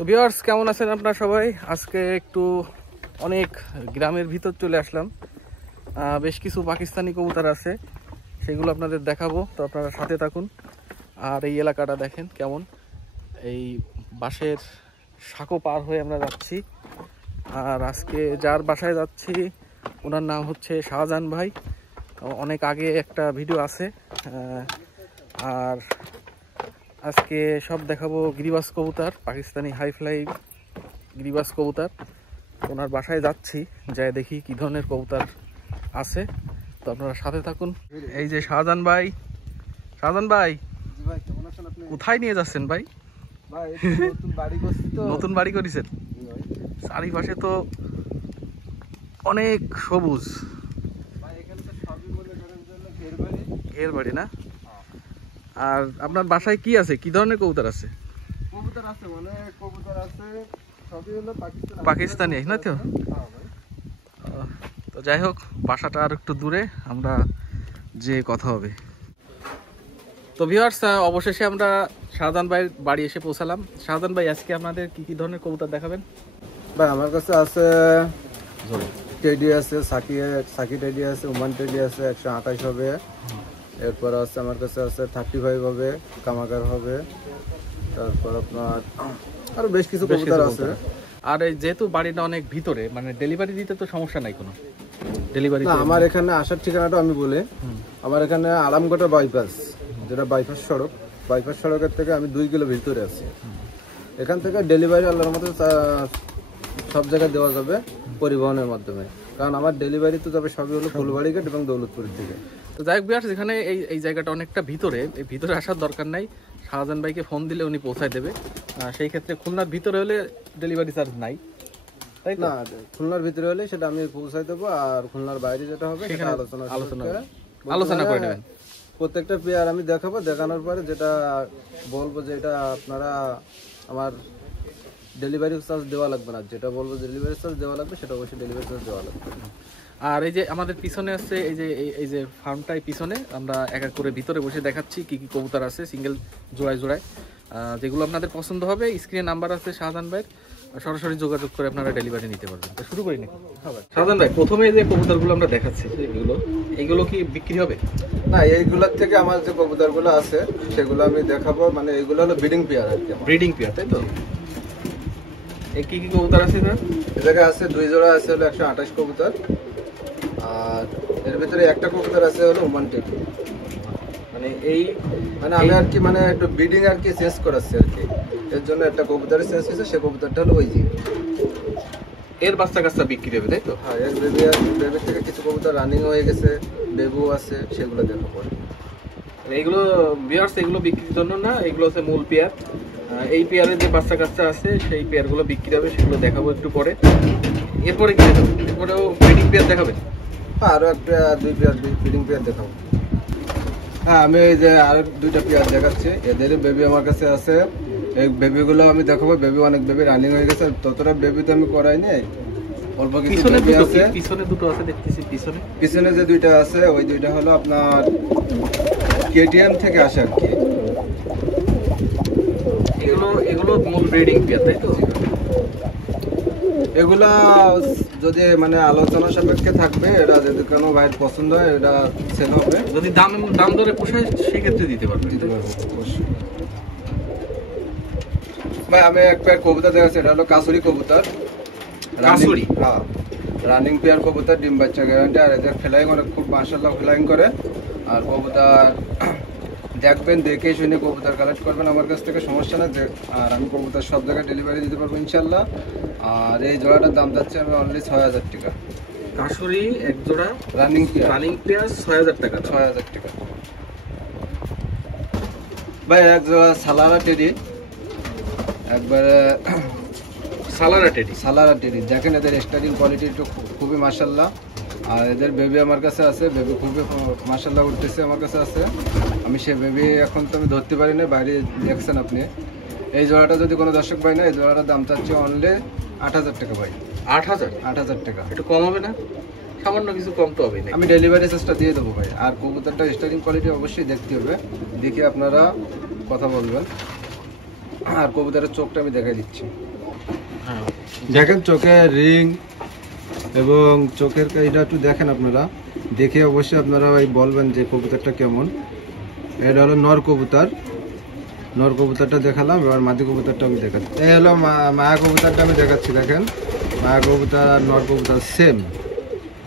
তো ভিউয়ার্স, কেমন আছেন আপনারা সবাই? আজকে একটু অনেক গ্রামের ভিতর চলে আসলাম। বেশ কিছু পাকিস্তানি কবুতর আছে, সেগুলো আপনাদের দেখাবো, তো আপনারা সাথে থাকুন। আর এই এলাকাটা দেখেন কেমন, এই বাঁশের সাঁকো পার হয়ে আমরা যাচ্ছি। আর আজকে যার বাসায় যাচ্ছি ওনার নাম হচ্ছে শাহজাহান ভাই। অনেক আগে একটা ভিডিও আছে। আর আজকে সব দেখাবো গিরিবাজ কবুতর, পাকিস্তানি হাই ফ্লাই গিরিবাজ কবুতর। ওনার বাসায় যাচ্ছি, যাই দেখি কি ধরনের কবুতর আছে, তো আপনারা সাথে থাকুন। এই যে শাহজাহান ভাই। শাহজাহান ভাই, কোথায় নিয়ে যাচ্ছেন ভাই? নতুন বাড়ি করেছেন? চারিপাশে তো অনেক সবুজ। ঘের বাড়ি না? আর আপনার বাসায় কি আছে, কি ধরনের কবুতর আছে? কবুতর আছে, মানে কবুতর আছে সবই হলো পাকিস্তানি না তো? তো যাই হোক, বাসাটা আর একটু দূরে, আমরা যে কথা হবে। তো ভিউয়ার্স, অবশেষে আমরা শাহজাহান ভাইয়ের বাড়ি এসে পৌঁছালাম। শাহজাহান ভাই, আজকে আপনাদের কি কি ধরনের কবুতর দেখাবেন? ভাই আমার কাছে আছে টেডি আছে, সাকি টেডি আছে, ওমান টেডি আছে 128 হবে। এরপর আছে আমার কাছে আছে 35 হবে, কামাকার হবে। তারপর আপনার আরো বেশ কিছু কবুতর আছে। আর এই যেহেতু বাড়িটা অনেক ভিতরে, মানে ডেলিভারি দিতে তো সমস্যা নাই কোনো? ডেলিভারি না, আমার এখানে আসার ঠিকানাটা আমি বলি। আমার এখানে আলামগোটা বাইপাস, যেটা বাইপাস সড়কের থেকে আমি 2 কিলো ভিতরে আছি। এখান থেকে ডেলিভারি আল্লাহর মতো সব জায়গায় দেওয়া যাবে পরিবহনের মাধ্যমে, কারণ আমার ডেলিভারি তো যাবে সবই হলো ফুলবাড়ি গেট এবং দৌলতপুরের দিকে। তো যাই হোক ভিউয়ার্স, যেখানে এই জায়গাটা অনেকটা ভিতরে, এই ভিতরে আসার দরকার নাই। শাহজাহান ভাইকে ফোন দিলে উনি পৌঁছায় দেবে। সেই ক্ষেত্রে খুলনার ভিতরে হলে ডেলিভারি চার্জ নাই, তাই না? খুলনার ভিতরে হলে সেটা আমি পৌঁছায় দেবো, আর খুলনার বাইরে যেটা হবে সেটা আলোচনা করে নেবেন। প্রত্যেকটা পেয়ার আমি দেখাবো, দেখানোর পরে যেটা বলবো যে এটা আপনারা আমার ডেলিভারি চার্জ দেওয়া লাগবে না, যেটা বলবো ডেলিভারি চার্জ দেওয়া লাগবে সেটা অবশ্যই ডেলিভারি চার্জ দেওয়া লাগবে। আর এই যে আমাদের পিছনে আছে, এই যে ফার্মটাই পিছনে, আমরা এক এক করে ভিতরে বসে দেখাচ্ছি কি কি কবুতর আছে, সিঙ্গেল জোড়ায় যেগুলো আপনাদের পছন্দ হবে। স্ক্রিনে নাম্বার আছে শাহজাহান ভাইয়ের, সরাসরি যোগাযোগ করে আপনারা ডেলিভারি নিতে পারবেন। তো শুরু করি নাকি? শাহজাহান ভাই, প্রথমে যে কবুতরগুলো আমরা দেখাচ্ছি, এগুলো কি বিক্রি হবে? না, এইগুলোর থেকে আমার যে কবুতরগুলো আছে সেগুলো আমি দেখাবো। মানে এগুলো হলো ব্রিডিং পেয়ার আর কি। ব্রিডিং পেয়ার, তাই তো? এই কি কি কবুতর আছে না? এ জায়গায় আছে 2 জোড়া আছে হলো 128 কবুতর। আর এর ভিতরে একটা কবুতর আছে হলো ওমান টেডি। মানে আমি আর কি মানে একটু ব্রিডিং আর কি চেঞ্জ করাচ্ছি আর কি, এর জন্য একটা কবুতরের চেঞ্জ হয়েছে। সে কবুতরটা হলো ওই যে এর বাচ্চা কাচ্চা বিক্রি হবে, তাই তো? হ্যাঁ, এর বেবির থেকে কিছু কবুতর রানিং হয়ে গেছে, বেবু আছে, সেগুলো দেখো পরে। এইগুলো ভিউয়ার্স, এগুলো বিক্রির জন্য না, এগুলো হচ্ছে মূল পেয়ার। এই পেয়ারের যে বাচ্চা কাচ্চা আছে সেই পেয়ারগুলো বিক্রি হবে, সেগুলো দেখাবো একটু পরে। এরপরে কি দেখাবো? এরপরেও ব্রিডিং পেয়ার দেখাবেন? হ্যাঁ, আরো 2 পেয়ার ব্রিডিং পেয়ার দেখাবো। হ্যাঁ, আমি এই যে আরো 2টা পেয়ার দেখাচ্ছি। এদের বেবি আমার কাছে আছে, এই বেবিগুলো আমি দেখাবো। বেবি অনেক বেবি রানিং হয়ে গেছে, ততটা বেবি তো আমি করাইনি, অল্প কিছু বেবি আছে। পিছনে দুটো আছে দেখতেছি, পিছনে যে 2টা আছে ওই 2টা হলো আপনার কেটিএম থেকে আসে আর কি। এগুলো মূল ব্রিডিং পেয়ার, তাই তো? এগুলা যদি মানে আলোচনা সাপেক্ষে থাকবে, এটা যদি কোনো ভাইয়ের পছন্দ হয় এটা সেল হবে। যদি দাম দরে পোষায় সেক্ষেত্রে দিতে পারবো। ভাই আমি এক পেয়ার কবুতর দেখাচ্ছি, এটা হলো কাসুরি কবুতর। কাসুরি? হ্যাঁ, রানিং পেয়ার কবুতর, ডিম বাচ্চা গ্যারান্টি। আর এদের ফ্লাইং অনেক খুব মাশাআল্লাহ ফ্লাইং করে। আর কবুতর দেখবেন, দেখে শুনে কবুতর কালেক্ট করবেন আমার কাছ থেকে, সমস্যা না। আর আমি কবুতর সব জায়গায় ডেলিভারি দিতে পারবো ইনশাল্লাহ। আর এই জোড়াটার দাম যাচ্ছে আমি অনলি 6000 টাকা। কাসুরি এক জোড়া রানিং পেয়ার 6000 টাকা। 6000 টাকা। ভাই এক জোড়া সালারা টেডি, একবারে সালারা টেডি দেখেন, এদের স্টার্টিং কোয়ালিটি একটু খুবই মাশাআল্লাহ। আর এদের বেবি আমার কাছে আছে, বেবি খুবই মাশাআল্লাহ উঠতেছে আমার কাছে আছে। আমি সে বেবি এখন তো আমি ধরতে পারি না, বাইরে দেখছেন আপনি। এই জোড়াটা যদি কোনো দর্শক পাই না, এই জোড়াটার দাম চাচ্ছে অনলি 8000 টাকা ভাই। 8000 টাকা। একটু কম হবে না? সামান্য কিছু কম তো হবে না? আমি ডেলিভারি চার্জটা দিয়ে দেবো ভাই। আর কবুতরটা স্টার্টিং কোয়ালিটি অবশ্যই দেখতে হবে, দেখে আপনারা কথা বলবেন। আর কবুতরের চোখটা আমি দেখাই দিচ্ছি। হ্যাঁ, দেখেন চোখের রিং এবং চোখের এটা একটু দেখেন আপনারা, দেখে অবশ্যই আপনারা বলবেন যে কবুতরটা কেমন। এটা হলো নর কবুতর, নর কবুতরটা দেখালাম, এবার মাদি কবুতরটা আমি দেখাচ্ছি। এই হলো মায়া কবুতরটা আমি দেখাচ্ছি। দেখেন মায়া কবুতর আর নর কবুতর সেম,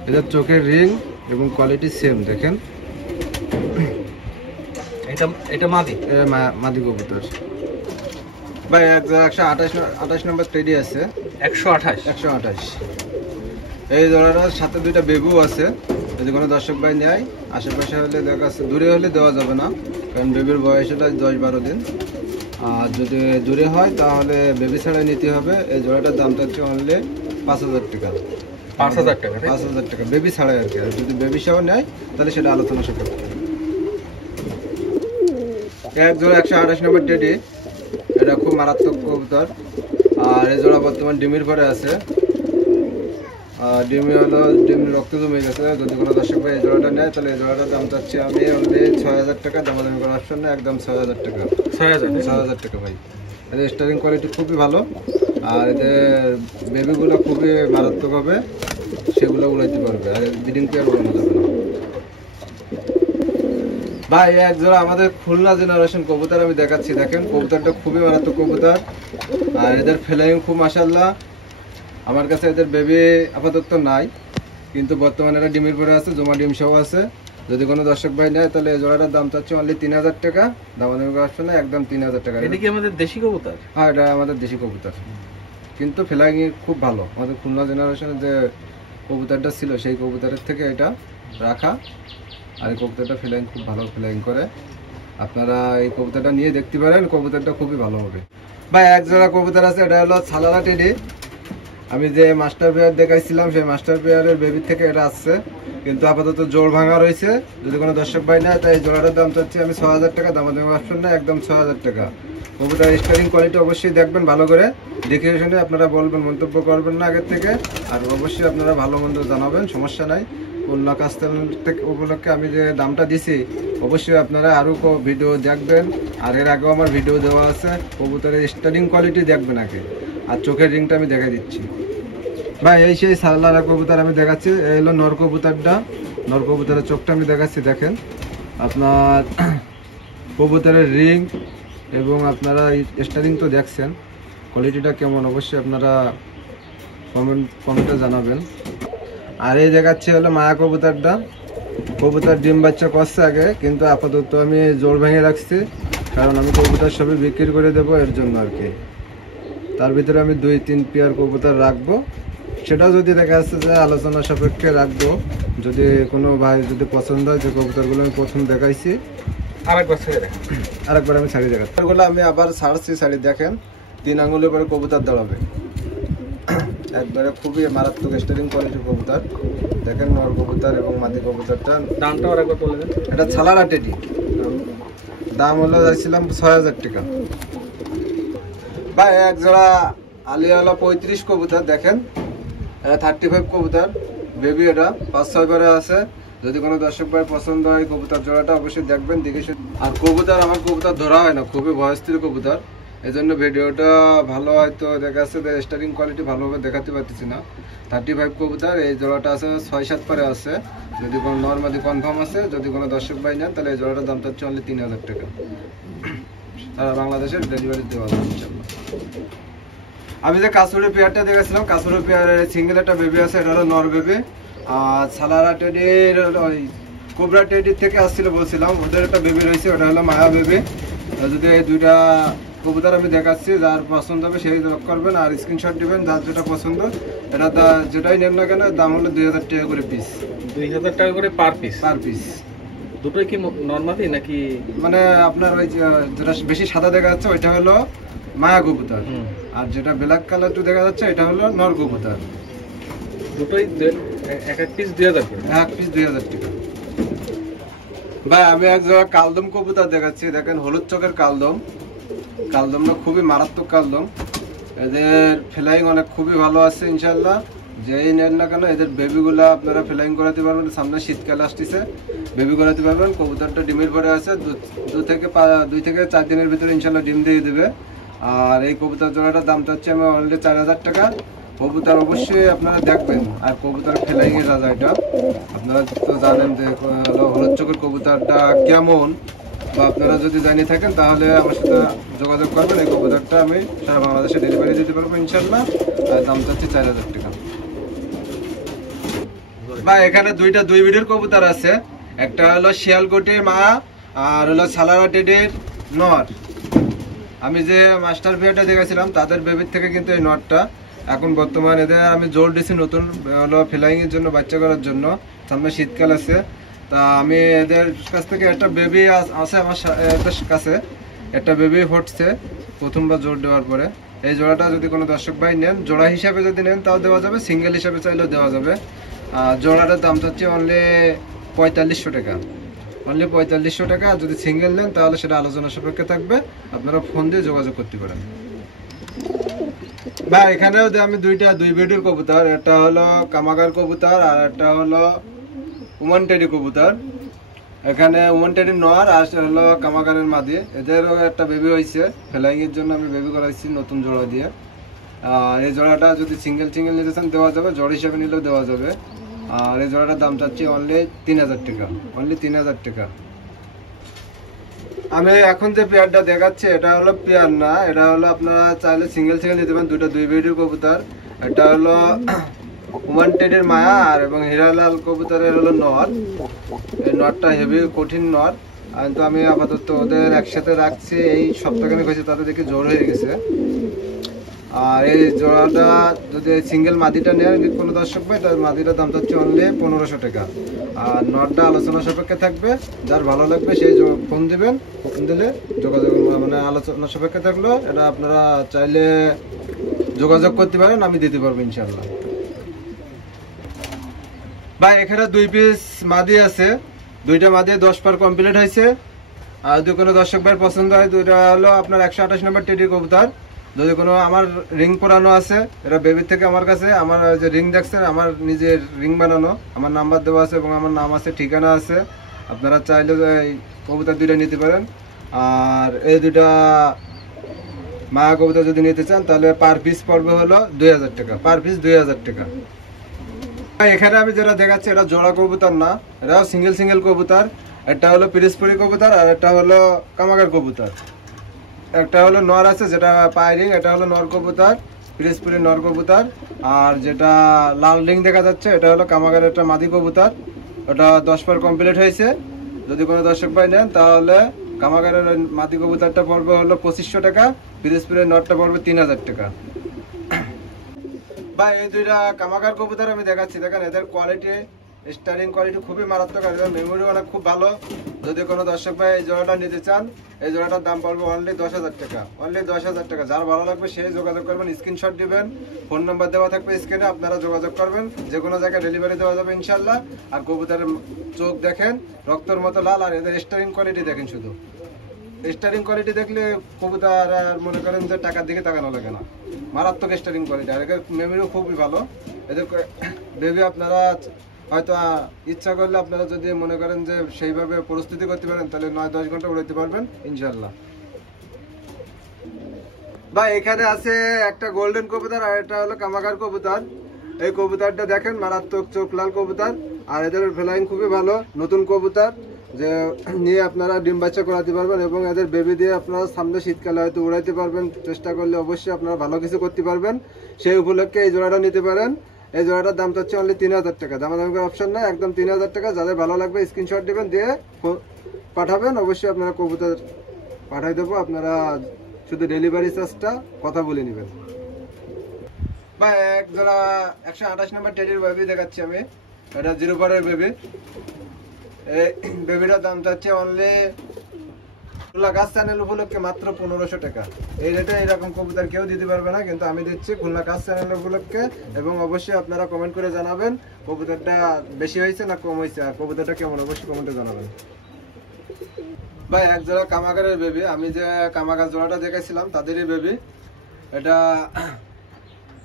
এদের চোখের রিং এবং কোয়ালিটি সেম। দেখেন এটা মাদি, মাদি কবুতর। ভাই 128 নম্বর টেডি আছে, 128। এই জোড়াটার সাথে দুইটা বেবিও আছে। যদি কোনো দর্শক ভাই নেয়, আশেপাশে হলে দেখা যাচ্ছে, দূরে হলে দেওয়া যাবে না, কারণ বেবির বয়স এটা 10-12 দিন। আর যদি দূরে হয় তাহলে বেবি ছাড়াই নিতে হবে। এই জোড়াটার দামটা হচ্ছে অনলি 5000 টাকা। 5000 টাকা, 5000 টাকা বেবি ছাড়াই আর কি। আর যদি বেবি সহ নেয় তাহলে সেটা আলোচনা সাপেক্ষে। এক জোড়া 128 নম্বর টেডি, এটা খুব মারাত্মক কবুতর। আর এই জোড়া বর্তমান ডিমের পরে আছে। ডিম রক্ত জমে গেছে। যদি কোনো দর্শক ভাই এই জোড়াটা নেয় তাহলে এই জোড়াটার দাম চাচ্ছি আমি অনলি 6000 টাকা। দামাদামি করার অপশন নেই, একদম 6000 টাকা। 6000 টাকা ভাই। এদের স্টারিং কোয়ালিটি খুবই ভালো, আর এদের বেবিগুলো খুবই মারাত্মক হবে, সেগুলো উড়াইতে পারবে, আর ব্রিডিং পেয়ার উড়ানো যাবে না। ভাই এক জোড়া আমাদের খুলনা জেনারেশন কবুতর আমি দেখাচ্ছি। দেখেন কবুতরটা খুবই মারাত্মক কবুতর, আর এদের ফ্লাইং খুব মাশাআল্লাহ। আমার কাছে এদের বেবি আপাতত নাই, কিন্তু বর্তমানে এরা ডিমের পরে আছে, জমা ডিম সহ আছে। যদি কোনো দর্শক ভাই নেয় তাহলে এই জোড়াটার দাম চাচ্ছে অনলি 3000 টাকা। দামাদামি করার অপশন নেই, একদম 3000 টাকা। এটা কি আমাদের দেশি কবুতর? হ্যাঁ, এটা আমাদের দেশি কবুতর, কিন্তু ফ্লাইং খুব ভালো। আমাদের খুলনা জেনারেশনের যে কবুতরটা ছিল সেই কবুতরের থেকে এটা রাখা। আর এই কবুতরটা ফ্লাইং খুব ভালো ফ্লাইং করে। আপনারা এই কবুতরটা নিয়ে দেখতে পারেন, কবুতরটা খুবই ভালো হবে। ভাই এক জোড়া কবুতর আছে, এটা হলো ছালারা টেডি। আমি যে মাস্টার পেয়ার দেখাইছিলাম সেই মাস্টার পেয়ারের বেবি থেকে এটা আসছে, কিন্তু আপাতত জোড় ভাঙা রয়েছে। যদি কোনো দর্শক ভাই নেয় তাই এই জোড়াটার দাম চাচ্ছি আমি 6000 টাকা। দামাদামি অপশন না, একদম 6000 টাকা। কবুতরের স্টারিং কোয়ালিটি অবশ্যই দেখবেন ভালো করে, দেখে শুনে আপনারা বলবেন, মন্তব্য করবেন না আগের থেকে। আর অবশ্যই আপনারা ভালো মন্দ জানাবেন, সমস্যা নাই। খুলনা কাস্টমার থেকে উপলক্ষে আমি যে দামটা দিছি, অবশ্যই আপনারা আরও ভিডিও দেখবেন। আর এর আগেও আমার ভিডিও দেওয়া আছে। কবুতরের স্টারিং কোয়ালিটি দেখবেন আগে, আর চোখের রিংটা আমি দেখাই দিচ্ছি। ভাই এই সেই সালারা কবুতর আমি দেখাচ্ছি। এই হলো নর কবুতরটা, নর কবুতরের চোখটা আমি দেখাচ্ছি। দেখেন আপনার কবুতরের রিং এবং আপনারা স্টারিং তো দেখছেন, কোয়ালিটিটা কেমন অবশ্যই আপনারা কমেন্টে জানাবেন। আর এই দেখাচ্ছি হলো মায়া কবুতরটা। কবুতর ডিম বাচ্চা করছে আগে, কিন্তু আপাতত আমি জোর ভেঙে রাখছি, কারণ আমি কবুতর সবই বিক্রি করে দেবো, এর জন্য আর কি। তার ভিতরে আমি 2-3 পেয়ার কবুতর রাখবো, সেটাও যদি দেখা যাচ্ছে যে আলোচনা সাপেক্ষে রাখবো। যদি কোনো ভাই যদি পছন্দ হয়, যে কবুতরগুলো আমি প্রথম দেখাইছি আরেকবার আমি ছাড়ি দেখাচ্ছি। আমি আবার ছাড়ছি, ছাড়ি দেখেন 3 আঙুলের পরে কবুতর দাঁড়াবে, একবারে খুবই মারাত্মক স্টারিং কোয়ালিটির কবুতর। দেখেন নর কবুতর এবং মাদি কবুতরটা। দামটা আরেকবার বলে দেন। এটা ছালারা টেডি, দাম হলো যাচ্ছিলাম 6000 টাকা। ভাই এক জোড়া আলিয়ালা 35 কবুতর। দেখেন এটা 35 কবুতর বেবি, এটা 5-6 করে আছে। যদি কোনো দর্শক ভাই পছন্দ হয় কবুতর জোড়াটা অবশ্যই দেখবেন, দেখে। আর কবুতর আমার কবুতর ধরা হয় না, খুবই ভয়স্থির কবুতর, এই জন্য ভিডিওটা ভালো হয়তো দেখা যাচ্ছে স্টারিং কোয়ালিটি ভালোভাবে দেখাতে পারতেছি না। 35 কবুতর, এই জোড়াটা আছে 6-7 পারে আছে। যদি কোনো নর্মালি কনফার্ম আছে, যদি কোনো দর্শক ভাই নেন তাহলে এই জোড়াটার দামটা হচ্ছে অনলি 3000 টাকা। সারা বাংলাদেশের ডেলিভারি দেওয়া যাবে ইনশাআল্লাহ। আমি যে কাসুরি পেয়ারটা দেখেছিলাম, কাসুরি পেয়ারের সিঙ্গেল একটা বেবি আছে, এটা হলো নর বেবি। আর সালারা টেডির ওই কোবরা টেডির থেকে আসছিল বলছিলাম, ওদের একটা বেবি রয়েছে, ওটা হলো মায়া বেবি। যদি এই দুইটা কবুতর আমি দেখাচ্ছি, যার পছন্দ হবে সেই লক করবেন আর স্ক্রিনশট দিবেন, যার যেটা পছন্দ। এটা যেটাই নেন না কেন দাম হলো 2000 টাকা করে পিস। 2000 টাকা করে পার পিস? Per piece. দুটোই কি নরমালি নাকি? মানে আপনার ওই যেটা বেশি সাদা দেখা যাচ্ছে ওইটা হলো মায়া কবুতর, আর যেটা ব্ল্যাক কালার দেখা যাচ্ছে এটা হলো নর কবুতর। দুটোই এক পিস 2000 করে? এক পিস 2000 টাকা। ভাই আমি এক জায়গায় কালদম কবুতর দেখাচ্ছি। দেখেন হলুদ চোখের কালদম, কালদমটা খুবই মারাত্মক কালদম। এদের ফ্লাইং অনেক খুবই ভালো আছে ইনশাল্লাহ। যেই নেন না কেন এদের বেবিগুলা আপনারা ফ্লাইং করাতে পারবেন। সামনে শীতকাল আসতেছে, বেবি করাতে পারবেন। কবুতরটা ডিমের পরে আছে, 2 থেকে 4 দিনের ভিতরে ইনশাল্লাহ ডিম দিয়ে দেবে। আর এই কবুতর জোড়াটার দাম চাচ্ছি আমি অনলি 4000 টাকা। কবুতর অবশ্যই আপনারা দেখবেন, আর কবুতর ফ্লাইং এর রাজা এটা। আপনারা তো জানেন যে হলুদ চোখের কবুতরটা কেমন, বা আপনারা যদি জানিয়ে থাকেন তাহলে আমার সাথে যোগাযোগ করবেন। এই কবুতরটা আমি সারা বাংলাদেশে ডেলিভারি দিতে পারবো ইনশাল্লাহ। আর দাম চাচ্ছি 4000 টাকা। বা এখানে দুই বিডের কবুতর আছে, একটা হলো শিয়ালকোটের মা আর হলো সালারা টেডের নর। আমি যে মাস্টার বিয়ারটা দেখেছিলাম তাদের বেবির থেকে কিন্তু এই নটটা এখন বর্তমান এদের আমি জোর দিছি নতুন হলো ফ্লাইং এর জন্য, বাচ্চা করার জন্য। সামনে শীতকাল আছে, তা আমি এদের কাছ থেকে একটা বেবি আছে আমার কাছে, একটা বেবি ফুটছে প্রথমবার জোর দেওয়ার পরে। এই জোড়াটা যদি কোনো দর্শক ভাই নেন, জোড়া হিসাবে যদি নেন তাও দেওয়া যাবে, সিঙ্গেল হিসাবে চাইলেও দেওয়া যাবে। জোড়াটার দাম হচ্ছে অনলি 4500 টাকা, অনলি 4500 টাকা। আর যদি সিঙ্গেল নেন তাহলে সেটা আলোচনা সাপেক্ষে থাকবে, আপনারা ফোন দিয়ে যোগাযোগ করতে পারেন। বা এখানেও আমি দুই বেডের কবুতর, একটা হলো কামাগার কবুতর আর একটা হলো ওমান টেডি কবুতর। এখানে ওমান টেডির নর আর হলো কামাগারের মাদি, এদেরও একটা বেবি হয়েছে। ফ্লাইং এর জন্য আমি বেবি করাইছি নতুন জোড়া দিয়ে। এই জোড়াটা যদি সিঙ্গেল নিতে চান দেওয়া যাবে, জোড়া হিসাবে নিলেও দেওয়া যাবে। আর এই জোড়াটার দাম চাচ্ছি অনলি 3000 টাকা, অনলি 3000 টাকা। আমি এখন যে পেয়ারটা দেখাচ্ছি এটা হলো পেয়ার না, এটা হলো আপনারা চাইলে সিঙ্গেল নিতে পারেন। দুই বেডের কবুতর, এটা হলো ওমান টেডের মায়া আর এবং হীরালাল কবুতরের হলো নর। এই নরটা হেভি কঠিন নর, কিন্তু আমি আপাতত ওদের একসাথে রাখছি। এই সপ্তাহখানেক হয়েছে, তাদের দেখে জোর হয়ে গেছে। আর এই জোড়াটা যদি সিঙ্গেল মাদিটা নেন কোনো দর্শক ভাই, তার মাদিটার দাম হচ্ছে অনলি 1500 টাকা। আর নটটা আলোচনা সাপেক্ষে থাকবে, যার ভালো লাগবে সেই ফোন দিবেন। ফোন দিলে যোগাযোগ মানে আলোচনা সাপেক্ষে থাকলো, এটা আপনারা চাইলে যোগাযোগ করতে পারেন, আমি দিতে পারবো ইনশাল্লাহ। ভাই এখানে 2 পিস মাদি আছে, দুইটা মাদি 10 পার কমপ্লিট হয়েছে। আর যদি কোনো দর্শক ভাই পছন্দ হয়, দুইটা হলো আপনার 128 নম্বর টেডি কবুতর। যদি কোনো আমার রিং পরানো আছে, এটা বেবির থেকে আমার কাছে, আমার যে রিং দেখছেন আমার নিজের রিং বানানো, আমার নাম্বার দেওয়া আছে এবং আমার নাম আছে, ঠিকানা আছে। আপনারা চাইলে এই কবুতর দুইটা নিতে পারেন। আর এই দুইটা মায়া কবুতর যদি নিতে চান তাহলে পার পিস পড়বে হলো 2000 টাকা, পার পিস 2000 টাকা। এখানে আমি যেটা দেখাচ্ছি এটা জোড়া কবুতর না, এটাও সিঙ্গেল কবুতর। একটা হলো পিরিসপুরি কবুতর আর একটা হলো কামাগার কবুতর। একটা হলো নর আছে যেটা পায়রিং, এটা হলো নর কবুতর, পিরিসপুরি নর কবুতর। আর যেটা লাল রিং দেখা যাচ্ছে এটা হলো কামাগারের একটা মাদি কবুতর, ওটা 10 পার কমপ্লিট হয়েছে। যদি কোনো দর্শক ভাই নেন তাহলে কামাগারের মাদি কবুতরটা পড়বে হলো 2500 টাকা, পিরিসপুরির নরটা পড়বে 3000 টাকা। বা এই দুইটা কামাগার কবুতর আমি দেখাচ্ছি, দেখেন এদের কোয়ালিটি, স্টারিং কোয়ালিটি খুবই মারাত্মক, আর মেমোরি অনেক খুব ভালো। যদি কোনো দর্শক ভাই এই জোড়াটা নিতে চান, এই জোড়াটার দাম পড়বে অনলি 10,000 টাকা, অনলি 10,000 টাকা। যার ভালো লাগবে সেই যোগাযোগ করবেন, স্ক্রিনশট দিবেন, ফোন নাম্বার দেওয়া থাকবে স্ক্রিনে, আপনারা যোগাযোগ করবেন। যে কোনো জায়গায় ডেলিভারি দেওয়া যাবে ইনশাল্লাহ। আর কবুতরের চোখ দেখেন রক্তর মতো লাল, আর এদের স্টারিং কোয়ালিটি দেখেন, শুধু স্টারিং কোয়ালিটি দেখলে কবুতর আর মনে করেন যে টাকার দিকে তাকানো লাগে না, মারাত্মক স্টারিং কোয়ালিটি। আর এদের মেমোরিও খুবই ভালো। এদের বেবি আপনারা হয়তো ইচ্ছা করলে আপনারা যদি মনে করেন যে সেইভাবে পরিস্থিতি করতে পারেন তাহলে 9-10 ঘন্টা উড়াইতে পারবেন ইনশাল্লাহ। বা এখানে আছে একটা গোল্ডেন কবুতর আর এটা হলো কামাগার কবুতর। এই কবুতরটা দেখেন মারাত্মক চোখ লাল কবুতর, আর এদের ফ্লাইং খুবই ভালো, নতুন কবুতর যে নিয়ে আপনারা ডিম বাচ্চা করাতে পারবেন এবং এদের বেবি দিয়ে আপনারা সামনে শীতকালে হয়তো উড়াইতে পারবেন। চেষ্টা করলে অবশ্যই আপনারা ভালো কিছু করতে পারবেন, সেই উপলক্ষে এই জোড়াটা নিতে পারেন। এই জোড়াটার দাম হচ্ছে অনলি 3000 টাকা, দামাদামি করার অপশন নাই, একদম 3000 টাকা। যাদের ভালো লাগবে স্ক্রিনশট দিবেন, দিয়ে পাঠাবেন, অবশ্যই আপনারা কবুতর পাঠাই দেবো। আপনারা শুধু ডেলিভারি চার্জটা কথা বলে নেবেন। বা এক জোড়া 128 নম্বর টেডির বেবি দেখাচ্ছি আমি, এটা 0 পারের বেবি। এই বেবিটার দাম চাচ্ছে অনলি খুলনা গাছ চ্যানেল উপলক্ষে মাত্র 1500 টাকা। এই রেটে এরকম কবুতর কেউ দিতে পারবে না, কিন্তু আমি দিচ্ছি খুলনা গাছ চ্যানেল উপলক্ষে। এবং অবশ্যই আপনারা কমেন্ট করে জানাবেন কবুতরটা বেশি হয়েছে না কম হয়েছে, আর কবুতরটা কেমন অবশ্যই কমেন্টে জানাবেন। ভাই এক জোড়া কামাগারের বেবি, আমি যে কামাগার জোড়াটা দেখেছিলাম তাদেরই বেবি। এটা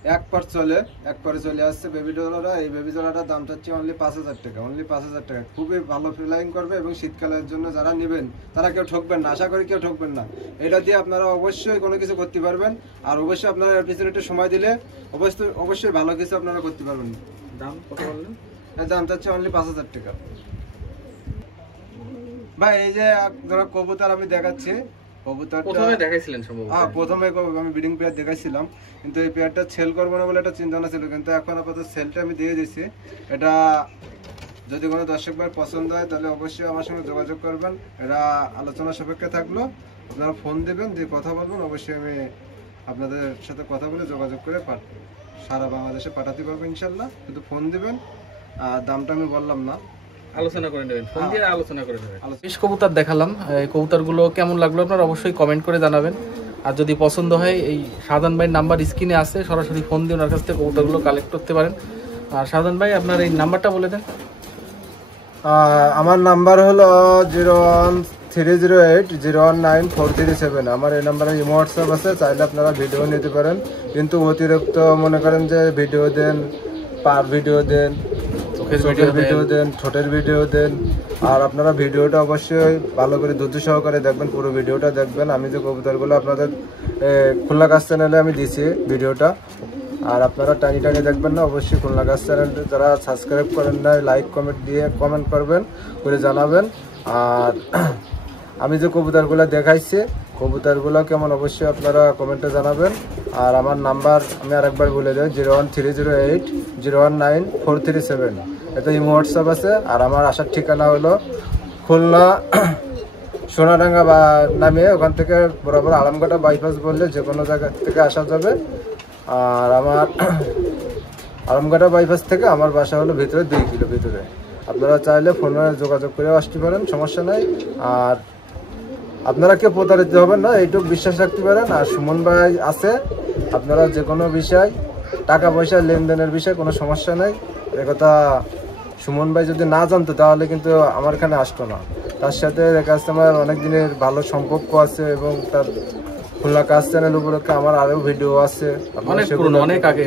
এক পরে চলে আসছে বেবি জোড়াটা। এই বেবি জোড়াটার দাম চাচ্ছি অনলি 5,000 টাকা, অনলি 5,000 টাকা। খুবই ভালো ফ্লাইং করবে এবং শীতকালের জন্য যারা নেবেন তারা কেউ ঠকবেন না, আশা করি কেউ ঠকবেন না। এটা দিয়ে আপনারা অবশ্যই কোনো কিছু করতে পারবেন, আর অবশ্যই আপনারা এর পিছনে একটু সময় দিলে অবশ্যই ভালো কিছু আপনারা করতে পারবেন। দাম কত বললেন? এর দাম চাচ্ছি অনলি 5,000 টাকা। ভাই এই যে যারা কবুতর আমি দেখাচ্ছি, প্রথমে দেখাইছিলেন সম্ভবত? প্রথমে আমি ব্রিডিং পেয়ার দেখাইছিলাম, কিন্তু এই পেয়ারটা সেল করবো না বলে একটা চিন্তা ভাবনা ছিল, কিন্তু এখন আপাতত সেলটা আমি দিয়ে দিচ্ছি। এটা যদি কোনো দর্শক ভাই পছন্দ হয় তাহলে অবশ্যই আমার সঙ্গে যোগাযোগ করবেন। এটা আলোচনা সাপেক্ষে থাকলো, আপনারা ফোন দেবেন, দিয়ে কথা বলবেন, অবশ্যই আমি আপনাদের সাথে কথা বলে যোগাযোগ করে সারা বাংলাদেশে পাঠাতে পারবো ইনশাল্লাহ। কিন্তু ফোন দিবেন, আর দামটা আমি বললাম না, আলোচনা করে নেবেন, ফোন দিয়ে আলোচনা করে নেবেন। বেশ কবুতর দেখালাম, এই কবুতরগুলো কেমন লাগলো আপনারা অবশ্যই কমেন্ট করে জানাবেন। আর যদি পছন্দ হয় এই শাহজাহান ভাইয়ের নাম্বার স্ক্রিনে আছে, সরাসরি ফোন দিয়ে ওনার কাছ থেকে কবুতরগুলো কালেক্ট করতে পারেন। আর শাহজাহান ভাই আপনার এই নাম্বারটা বলে দেন। আমার নাম্বার হলো 01308019437। আমার এই নাম্বারে ইমো হোয়াটসঅ্যাপ আছে, চাইলে আপনারা ভিডিও নিতে পারেন। কিন্তু অতিরিক্ত মনে করেন যে ভিডিও দেন, পার ভিডিও দেন, চোখের ভিডিও দেন, ঠোঁটের ভিডিও দেন। আর আপনারা ভিডিওটা অবশ্যই ভালো করে ধৈর্য সহকারে দেখবেন, পুরো ভিডিওটা দেখবেন। আমি যে কবুতরগুলো আপনাদের খুলনা গাছ চ্যানেলে আমি দিছি ভিডিওটা, আর আপনারা টানি দেখবেন না, অবশ্যই খুলনা গাছ চ্যানেল যারা সাবস্ক্রাইব করেন না, লাইক কমেন্ট করবেন, করে জানাবেন। আর আমি যে কবুতরগুলো দেখাইছি, কবুতরগুলো কেমন অবশ্যই আপনারা কমেন্টে জানাবেন। আর আমার নাম্বার আমি আরেকবার বলে দিই, 01308019437। এটা ইমো হোয়াটসঅ্যাপ আছে। আর আমার আসার ঠিকানা হলো খুলনা সোনাডাঙ্গা বা নামিয়ে ওখান থেকে বরাবর আলমঘাটা বাইপাস বললে যে কোনো জায়গা থেকে আসা যাবে। আর আমার আলমঘাটা বাইপাস থেকে আমার বাসা হলো ভিতরে 2 কিলো ভিতরে। আপনারা চাইলে ফোনে যোগাযোগ করে আসতে পারেন, সমস্যা নাই। আর আপনারা কেউ প্রতারিত হবেন না, এইটুকু বিশ্বাস রাখতে পারেন। আর সুমন ভাই আছে, আপনারা যে কোনো বিষয়, টাকা পয়সা লেনদেনের বিষয়ে কোনো সমস্যা নেই। একথা সুমন ভাই যদি না জানতো তাহলে কিন্তু আমার এখানে আসতো না। তার সাথে আমার অনেক দিনের ভালো সম্পর্ক আছে, এবং তার খুলনা কাজ চ্যানেল উপলক্ষে আমার আরো ভিডিও আছে। অনেক আগে,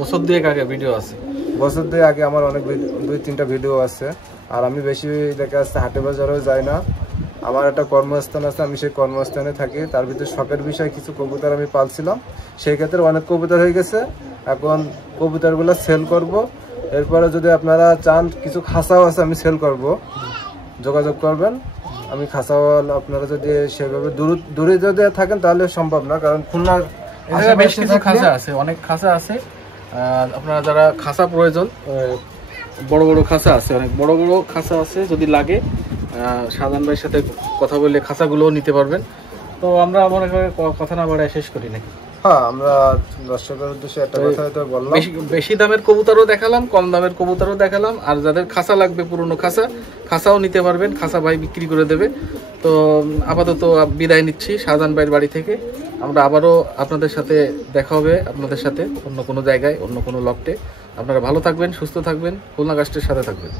বছর 2 আগে ভিডিও আছে, বছর 2 আগে আমার অনেক 2-3টা ভিডিও আছে। আর আমি বেশি দেখা যাচ্ছে হাটে বাজারেও যাই না, আমার একটা কর্মস্থান আছে, আমি সেই কর্মস্থানে থাকি। তার ভিতরে শখের বিষয় কিছু কবুতর আমি পালছিলাম, সেই ক্ষেত্রে অনেক কবুতর হয়ে গেছে। এখন কবুতরগুলো সেল করব। এরপরে যদি আপনারা চান কিছু খাঁচাও আছে আমি সেল করব, যোগাযোগ করবেন। আমি খাঁচাও আপনারা যদি সেভাবে দূরে যদি থাকেন তাহলে সম্ভব না, কারণ খুলনার বেশ কিছু খাঁচা আছে, অনেক খাঁচা আছে। আপনারা যারা খাঁচা প্রয়োজন, বড় বড় খাঁচা আছে, অনেক বড় বড় খাঁচা আছে, যদি লাগে শাহজাহান ভাইয়ের সাথে কথা বললে খাঁচাগুলোও নিতে পারবেন। তো আমরা মনে করি কথা না বাড়ায় শেষ করি নাকি? হ্যাঁ, আমরা দর্শকের উদ্দেশ্যে একটা কথা হয়তো বললাম। বেশি দামের কবুতরও দেখালাম, কম দামের কবুতরও দেখালাম। আর যাদের খাঁচা লাগবে, পুরনো খাঁচাও নিতে পারবেন, খাঁচা ভাই বিক্রি করে দেবে। তো আপাতত বিদায় নিচ্ছি শাহজাহান ভাইয়ের বাড়ি থেকে। আমরা আবারও আপনাদের সাথে দেখা হবে, আপনাদের সাথে অন্য কোনো জায়গায়, অন্য কোনো লকটে। আপনারা ভালো থাকবেন, সুস্থ থাকবেন, খুলনা গাছটির সাথে থাকবেন।